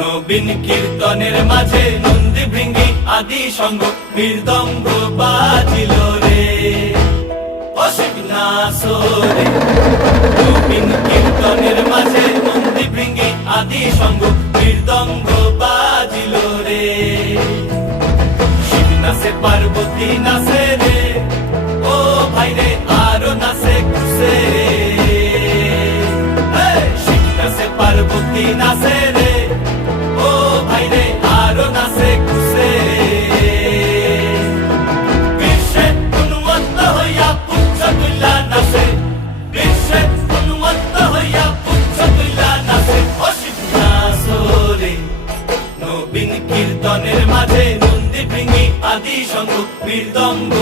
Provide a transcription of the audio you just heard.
নবীন কীর্তনের মাঝে নন্দী ভৃঙ্গি আদি সঙ্গ মৃদঙ্গ বাজিল রে অসিক নাসরে। নবীন কীর্তনের মাঝে নন্দী ভৃঙ্গি আদি সঙ্গ মৃদঙ্গ বাজিল রে। শিব নাচে পার্বতী নাচে রে, ও ভাই রে আরো নাচে খুশে। শিব নাচে পার্বতী নাচে রে, ও ভাই রে আরো নাচে খুশে। বিশ্বে উন্মত্ত হইয়া পুচ্ছ তুল্লা নাচে, বিশ্বে উন্মত্ত হইয়া পুচ্ছ তুল্লা নাচে অসিত নাচরে। নবীন কীর্তনের মাঝে নন্দী ভৃঙ্গি আদি সঙ্গ মৃদঙ্গ